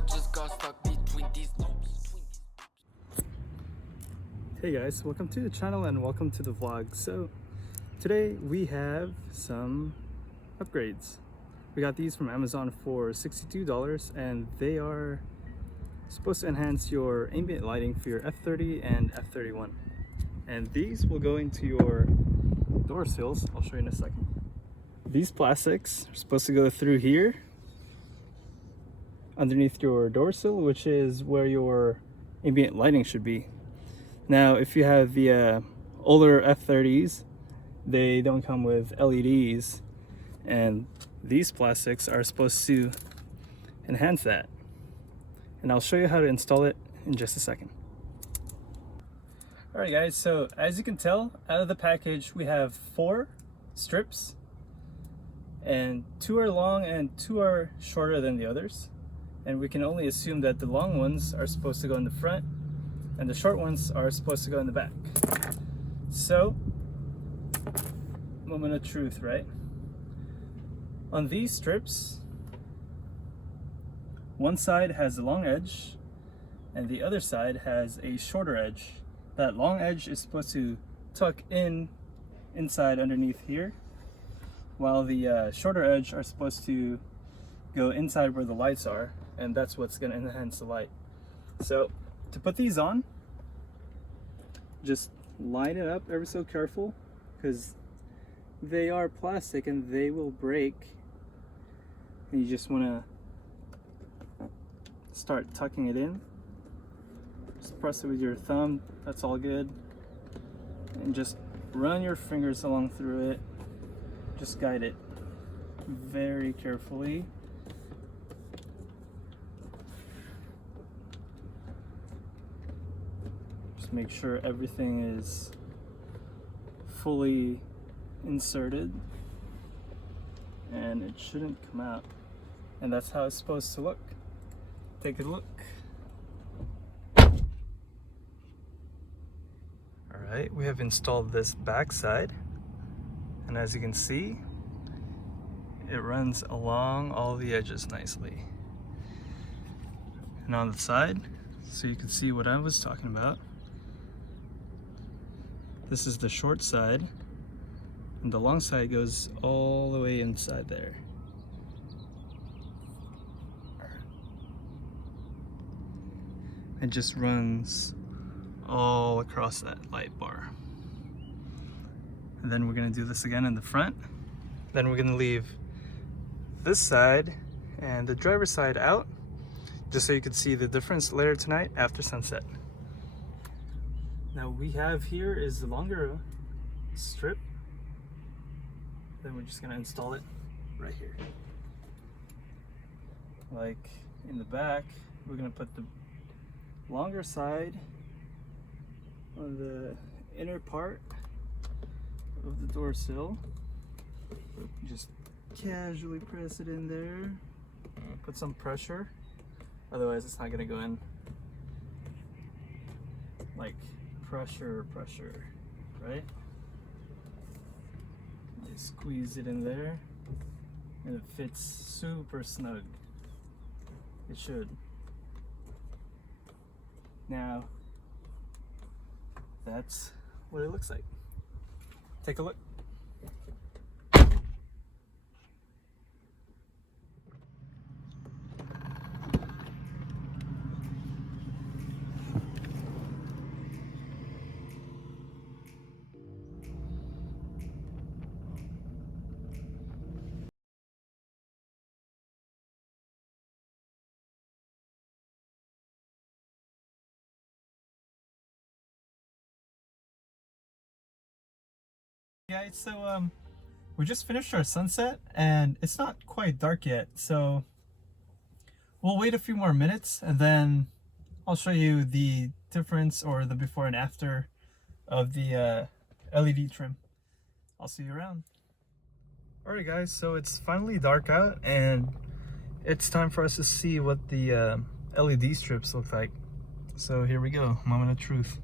I just got stuck between these loops. Hey guys, welcome to the channel and welcome to the vlog. So today we have some upgrades. We got these from Amazon for $62 and they are supposed to enhance your ambient lighting for your F30 and F31. And these will go into your door sills. I'll show you in a second. These plastics are supposed to go through here underneath your door sill, which is where your ambient lighting should be. Now, if you have the older F30s, they don't come with LEDs, and these plastics are supposed to enhance that. And I'll show you how to install it in just a second. Alright guys, so as you can tell, out of the package we have 4 strips, and 2 are long and 2 are shorter than the others. And we can only assume that the long ones are supposed to go in the front and the short ones are supposed to go in the back. So, moment of truth, right? On these strips, one side has a long edge and the other side has a shorter edge. That long edge is supposed to tuck inside underneath here, while the shorter edge are supposed to go inside where the lights are, and that's what's going to enhance the light. So to put these on, just line it up ever so careful, because they are plastic and they will break, and you just want to start tucking it in. Just press it with your thumb, that's all good, and just run your fingers along through it. Just guide it very carefully. Just make sure everything is fully inserted, and it shouldn't come out. And that's how it's supposed to look. Take a look. Alright, we have installed this back side, and as you can see, it runs along all the edges nicely. And on the side, so you can see what I was talking about, this is the short side, and the long side goes all the way inside there. It just runs all across that light bar. And then we're going to do this again in the front. Then we're going to leave this side and the driver's side out, just so you can see the difference later tonight after sunset. Now we have here is the longer strip. Then we're just going to install it right here. Like in the back, we're going to put the longer side on the inner part of the door sill. Just casually press it in there, put some pressure, otherwise it's not going to go in. Like pressure, right? You squeeze it in there and it fits super snug. It should. Now that's what it looks like. Take a look. Guys, so we just finished our sunset and it's not quite dark yet, so we'll wait a few more minutes and then I'll show you the difference, or the before and after, of the LED trim. I'll see you around. Alright guys, so it's finally dark out and it's time for us to see what the LED strips look like. So here we go, moment of truth.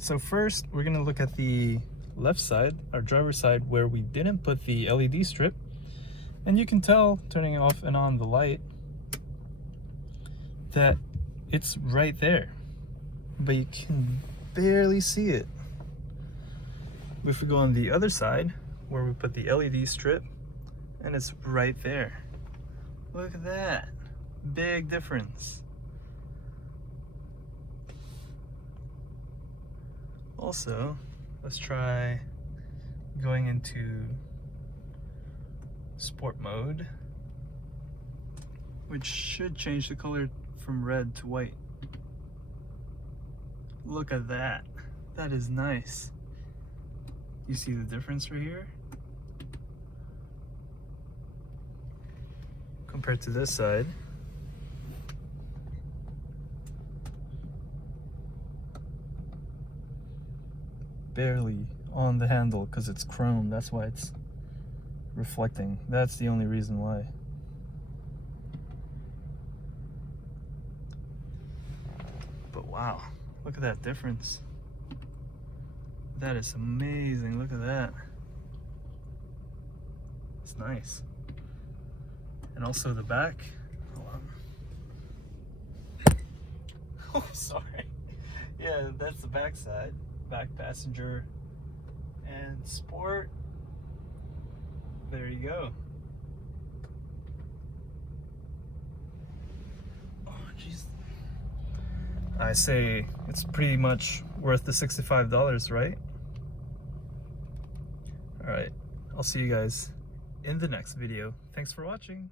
So first, we're gonna look at the left side, our driver's side, where we didn't put the LED strip. And you can tell, turning off and on the light, that it's right there, but you can barely see it. If we go on the other side, where we put the LED strip, and it's right there. Look at that. Big difference. Also, let's try going into sport mode, which should change the color from red to white. Look at that. That is nice. You see the difference right here? Compared to this side. Barely on the handle because it's chrome. That's why it's reflecting. That's the only reason why. But wow, look at that difference. That is amazing. Look at that. It's nice. And also the back. Hold on. Oh, sorry. Yeah, that's the back side. Back passenger and sport. There you go. Oh, jeez. I say it's pretty much worth the $65, right? All right, I'll see you guys in the next video. Thanks for watching.